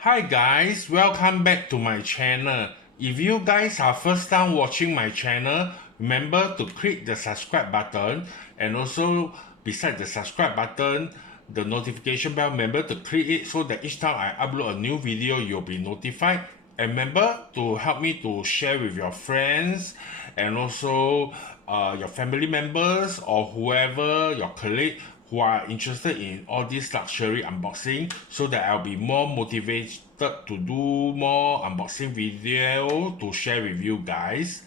Hi guys, welcome back to my channel. If you guys are first time watching my channel, remember to click the subscribe button and also beside the subscribe button, the notification bell, remember to click it so that each time I upload a new video, you'll be notified. And remember to help me to share with your friends and also your family members or whoever, your colleague who are interested in all this luxury unboxing so that I'll be more motivated to do more unboxing video to share with you guys.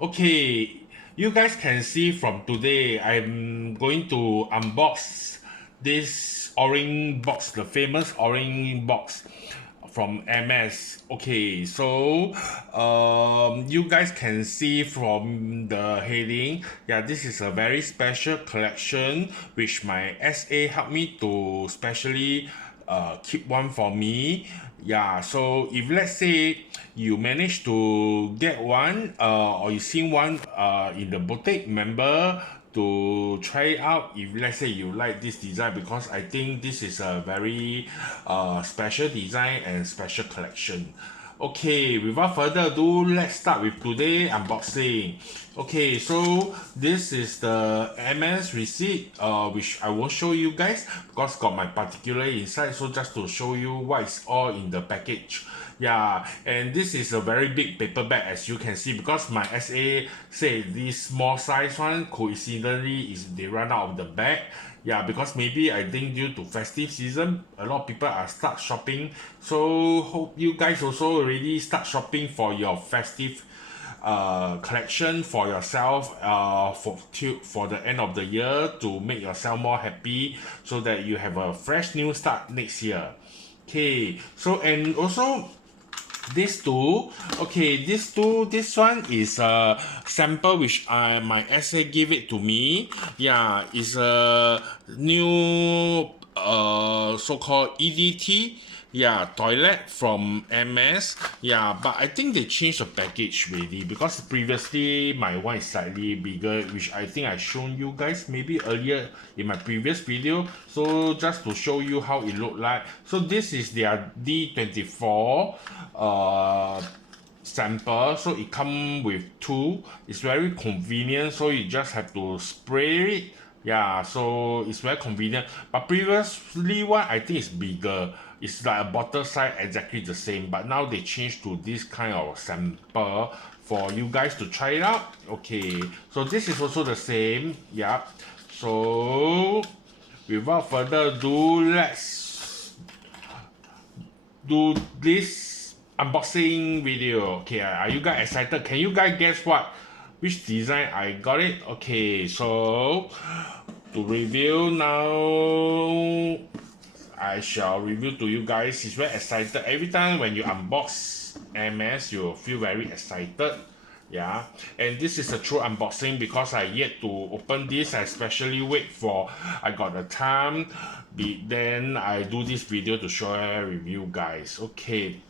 Okay, you guys can see from today I'm going to unbox this orange box, the famous orange box from hermes. Okay, so you guys can see from the heading, yeah, this is a very special collection which my SA helped me to specially keep one for me. Yeah, so if let's say you manage to get one or you seen one in the boutique, remember to try it out if let's say you like this design, because I think this is a very special design and special collection. Okay, without further ado, let's start with today unboxing. Okay, so this is the MS receipt, which I won't show you guys because got my particular inside. So just to show you what is all in the package. Yeah, and this is a very big paper bag as you can see, because my SA said this small size one coincidentally is they run out of the bag. Yeah, because maybe I think due to festive season a lot of people are start shopping, so hope you guys also already start shopping for your festive collection for yourself for the end of the year to make yourself more happy so that you have a fresh new start next year. Okay, so and also these two, okay, this one is a sample which my essay give it to me. Yeah, it's a new so-called EDT, yeah, toilet from MS. Yeah, but I think they changed the package really, because previously my one is slightly bigger, which I think I shown you guys maybe earlier in my previous video. So just to show you how it look like, so this is their D24 sample. So it come with two. It's very convenient, so you just have to spray it. Yeah, so it's very convenient, but previously one I think is bigger. It's like a bottle size, exactly the same, but now they changed to this kind of sample for you guys to try it out. Okay, so this is also the same. Yeah, so without further ado, let's do this unboxing video. Okay, are you guys excited? Can you guys guess which design I got it? Okay, so to review now, I shall review to you guys. It's very excited. Every time when you unbox MS, you feel very excited. Yeah, and this is a true unboxing because I yet to open this. I especially wait for I got the time, then I do this video to share with you guys. Okay,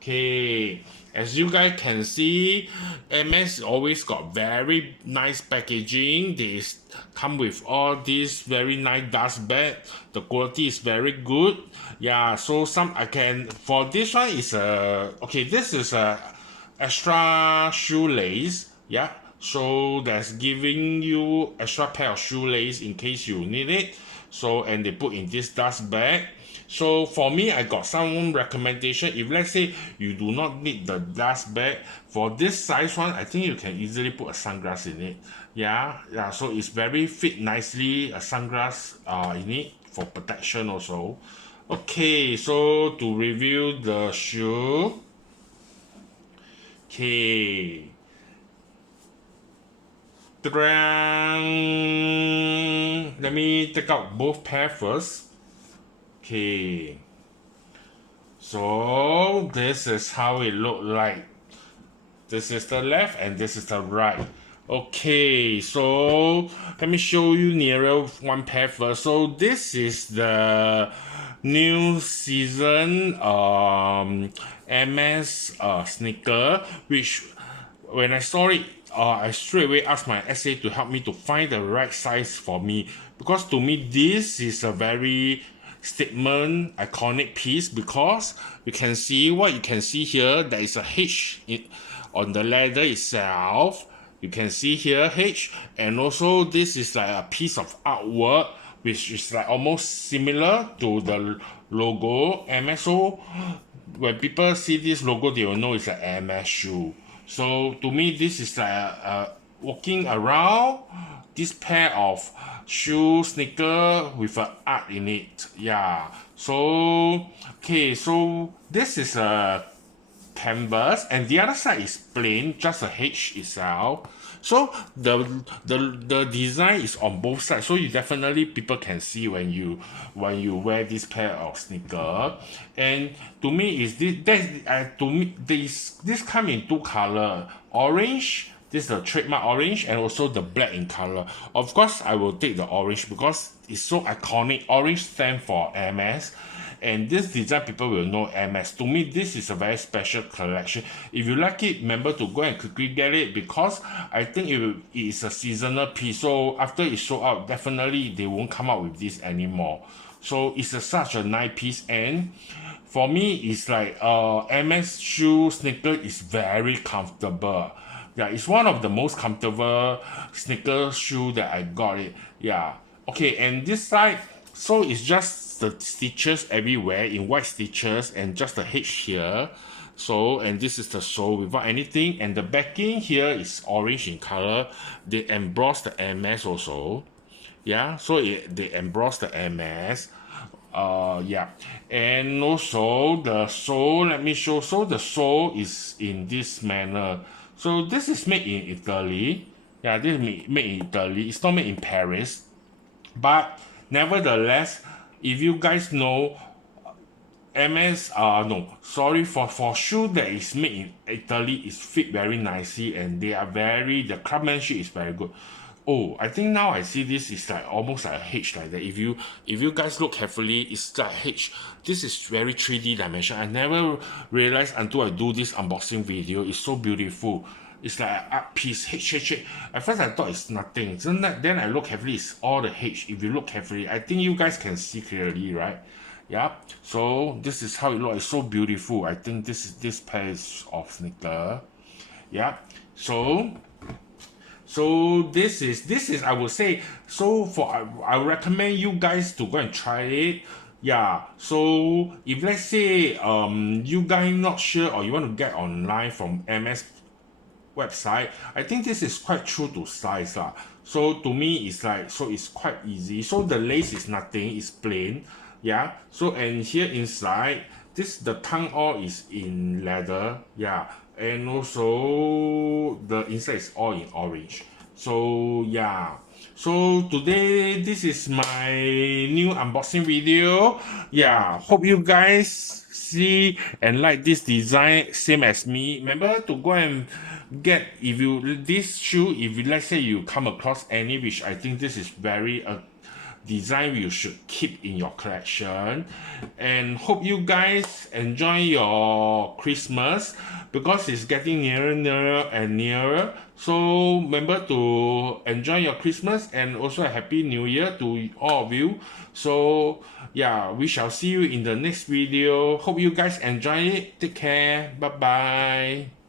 okay, as you guys can see, MS always got very nice packaging. They come with all these very nice dust bag. The quality is very good. Yeah, so some I can for this one is a okay. This is a extra shoelace. Yeah, so that's giving you extra pair of shoelace in case you need it. So and they put in this dust bag. So for me, I got some recommendation. If let's say you do not need the dust bag for this size one, I think you can easily put a sunglass in it. Yeah, so it's very fit nicely, a sunglass in it for protection also. Okay, so to review the shoe. Okay. Let me take out both pair first. Okay. So this is how it look like. This is the left and this is the right. Okay, so let me show you nearer one pair first. So this is the new season MS sneaker, which when I saw it, I straight away asked my SA to help me to find the right size for me, because to me this is a very statement iconic piece, because you can see what you can see here, there is a H on the leather itself. You can see here H, and also this is like a piece of artwork which is like almost similar to the logo hermes. So when people see this logo, they will know it's an hermes shoe. So to me, this is like walking around this pair of shoe sneaker with an art in it. Yeah. So okay, so this is a canvas, and the other side is plain, just a H itself. So the design is on both sides, so you definitely people can see when you wear this pair of sneaker. And to me is this that to me this come in two color, orange. This is the trademark orange, and also the black in color. Of course, I will take the orange because it's so iconic. Orange stand for MS, and this design people will know MS. To me, this is a very special collection. If you like it, remember to go and quickly get it, because I think it is a seasonal piece. So after it sold out, definitely they won't come out with this anymore. So it's such a nice piece, and for me, it's like MS shoe sneaker is very comfortable. Yeah, it's one of the most comfortable sneaker shoe that I got it. Yeah. Okay, and this side, so it's just the stitches everywhere in white stitches and just the H here. So, and this is the sole without anything, and the backing here is orange in color. They emboss the MS also. Yeah, so they emboss the MS. Yeah, and also the sole, let me show. So the sole is in this manner. So this is made in Italy. Yeah, this is made in Italy. It's not made in Paris. But nevertheless, if you guys know, MS no, sorry, for shoe that is made in Italy is fit very nicely, and they are very, the craftsmanship is very good. Oh, I think now I see this is like almost like a H like that. If you guys look carefully, it's like H. This is very 3D dimension. I never realized until I do this unboxing video. It's so beautiful. It's like an art piece. H. At first I thought it's nothing. So then I look carefully, it's all the H. If you look carefully, I think you guys can see clearly, right? Yeah. So this is how it looks. It's so beautiful. I think this pair of sneaker. Yeah. So this is I would say, so for I recommend you guys to go and try it. Yeah, so if let's say you guys not sure, or you want to get online from MS website, I think this is quite true to size lah. So to me it's like, so it's quite easy. So the lace is nothing, it's plain. Yeah, so and here inside, this the tongue all is in leather. Yeah, and also the inside is all in orange. So yeah, so today this is my new unboxing video. Yeah, hope you guys see and like this design same as me. Remember to go and get, if you this shoe, if you, let's say you come across any which I think this is very design you should keep in your collection. And hope you guys enjoy your Christmas, because it's getting nearer and nearer. So remember to enjoy your Christmas, and also a happy new year to all of you. So yeah, we shall see you in the next video. Hope you guys enjoy it. Take care. Bye bye.